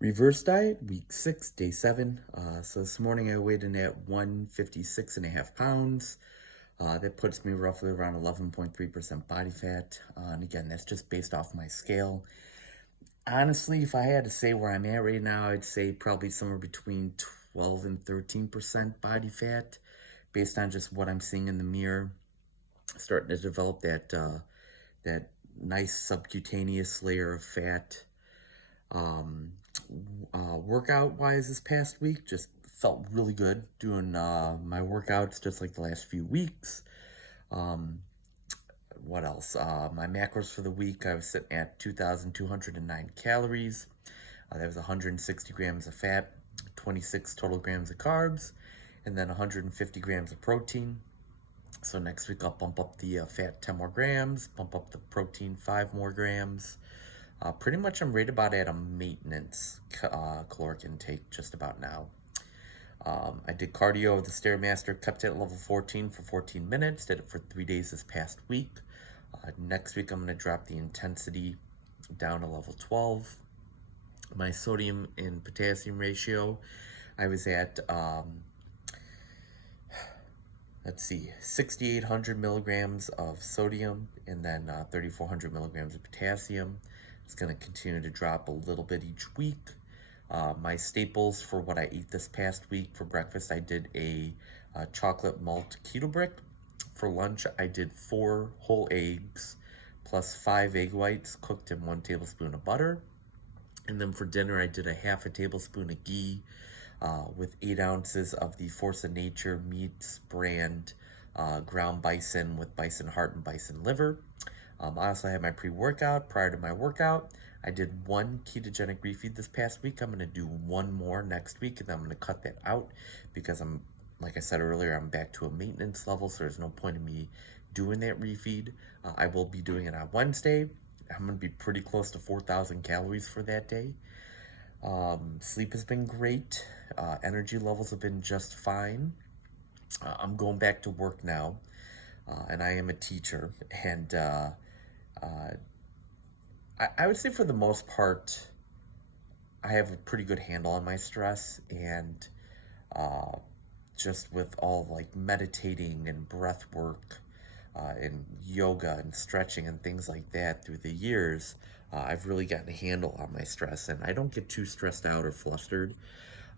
Reverse diet, week 6, day 7. So this morning I weighed in at 156.5 pounds. That puts me roughly around 11.3% body fat. And again, that's just based off my scale. Honestly, if I had to say where I'm at right now, I'd say probably somewhere between 12 and 13% body fat based on just what I'm seeing in the mirror. Starting to develop that nice subcutaneous layer of fat. Um, Workout wise, this past week just felt really good doing my workouts just like the last few weeks. Um, what else? My macros for the week, I was sitting at 2,209 calories. That was 160 grams of fat, 26 total grams of carbs, and then 150 grams of protein. So next week I'll bump up the fat 10 more grams, bump up the protein 5 more grams. Pretty much I'm right about at a maintenance caloric intake just about now. I did cardio with the Stairmaster, kept it at level 14 for 14 minutes, did it for 3 days this past week. Next week I'm going to drop the intensity down to level 12. My sodium and potassium ratio, I was at, let's see, 6,800 milligrams of sodium and then 3,400 milligrams of potassium. It's going to continue to drop a little bit each week. My staples for what I ate this past week for breakfast, I did a chocolate malt Ketobrick. For lunch, I did 4 whole eggs plus 5 egg whites cooked in 1 tablespoon of butter. And then for dinner, I did a half a tablespoon of ghee with 8 ounces of the Force of Nature Meats brand ground bison with bison heart and bison liver. I also had my pre-workout. Prior to my workout, I did 1 ketogenic refeed this past week. I'm going to do 1 more next week, and then I'm going to cut that out because like I said earlier, I'm back to a maintenance level, so there's no point in me doing that refeed. I will be doing it on Wednesday. I'm going to be pretty close to 4,000 calories for that day. Sleep has been great. Energy levels have been just fine. I'm going back to work now, and I am a teacher, and I would say for the most part, I have a pretty good handle on my stress, and just with all like meditating and breath work and yoga and stretching and things like that through the years, I've really gotten a handle on my stress, and I don't get too stressed out or flustered.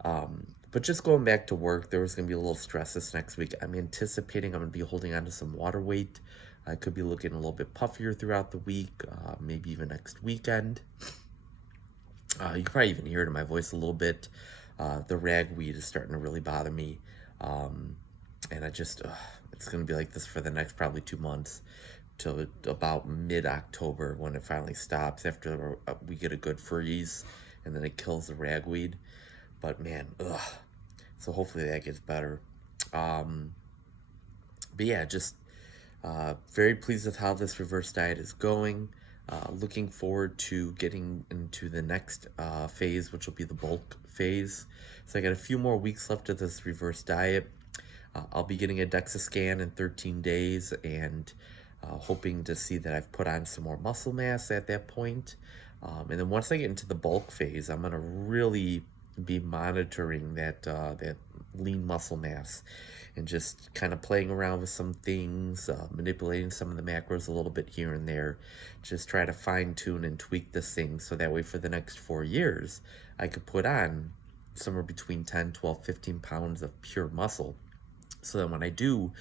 But just going back to work, there was going to be a little stress this next week. I'm anticipating I'm going to be holding on to some water weight. I could be looking a little bit puffier throughout the week, maybe even next weekend. You can probably even hear it in my voice a little bit. The ragweed is starting to really bother me. And it's going to be like this for the next probably 2 months till about mid-October when it finally stops after we get a good freeze and then it kills the ragweed. But man, so hopefully that gets better. But yeah, just very pleased with how this reverse diet is going. Looking forward to getting into the next phase, which will be the bulk phase. So I got a few more weeks left of this reverse diet. I'll be getting a DEXA scan in 13 days and hoping to see that I've put on some more muscle mass at that point. And then once I get into the bulk phase, I'm going to really be monitoring that lean muscle mass and just kind of playing around with some things, manipulating some of the macros a little bit here and there, just try to fine tune and tweak this thing so that way for the next 4 years, I could put on somewhere between 10, 12, 15 pounds of pure muscle. So that when I do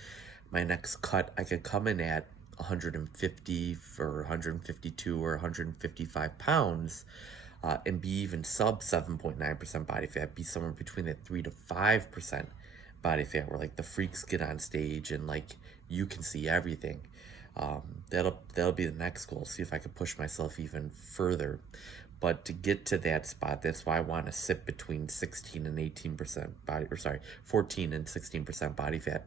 my next cut, I could come in at 150 or 152 or 155 pounds and be even sub 7.9% body fat, be somewhere between that 3 to 5% body fat where like the freaks get on stage and like you can see everything. That'll be the next goal. See if I can push myself even further. But to get to that spot, that's why I want to sit between 16 and 18% body, or sorry, 14 and 16% body fat.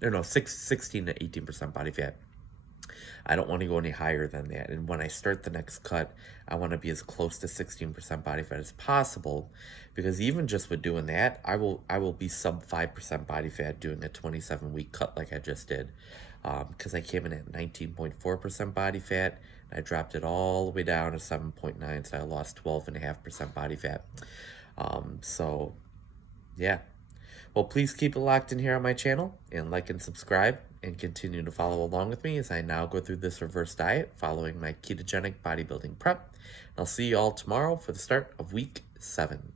16 to 18% body fat. I don't want to go any higher than that. And when I start the next cut, I want to be as close to 16% body fat as possible, because even just with doing that, I will be sub 5% body fat doing a 27-week cut like I just did. Because I came in at 19.4% body fat. I dropped it all the way down to 7.9, so I lost 12.5% body fat. So yeah. Well, please keep it locked in here on my channel and like and subscribe and continue to follow along with me as I now go through this reverse diet following my ketogenic bodybuilding prep. I'll see you all tomorrow for the start of week 7.